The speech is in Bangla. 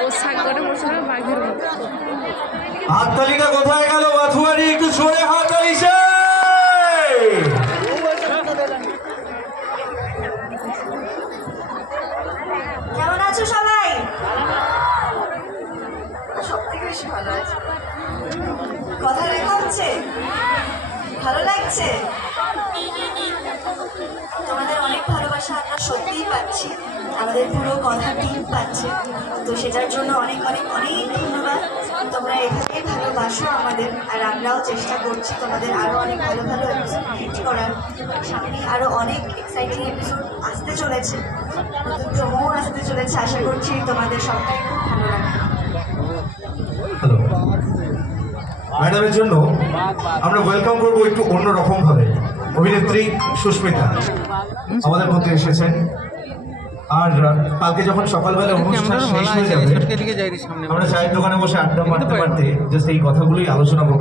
পোশাক করে বসে বাঘের মতো। হাততালিটা কোথায় গেল? বাথুয়ারি একটু সরে হাততালি। কেমন আছো সবাই? সব থেকে বেশি ভালো আছে। কথা লেখা হচ্ছে, ভালো লাগছে। তোমাদের অনেক ভালোবাসা আমরা সত্যিই পাচ্ছি, আমাদের পুরো কথা টিম পাচ্ছে, তো সেটার জন্য অনেক অনেক অনেক ধন্যবাদ। তোমরা এভাবেই ভালোবাসো আমাদের, আর আমরাও চেষ্টা করছি তোমাদের আরো অনেক ভালো ভালো এপিসোড হিট করার। সামনে আরো অনেক এক্সাইটিং এপিসোড আসতে চলেছে, নতুন প্রোমো আসতে চলেছে। আশা করছি তোমাদের সবটাই খুব ভালো লাগবে। হ্যালো, ম্যাডামের জন্য আমরা ওয়েলকাম করবো একটু অন্যরকম ভাবে। অভিনেত্রী সুস্মিতা আমাদের মধ্যে এসেছেন, আর কালকে যখন সকালবেলা অনুষ্ঠান শেষ হয়ে যাবে আমরা চায়ের দোকানে বসে আড্ডা মারতে মারতে জাস্ট এই কথাগুলোই আলোচনা করবো।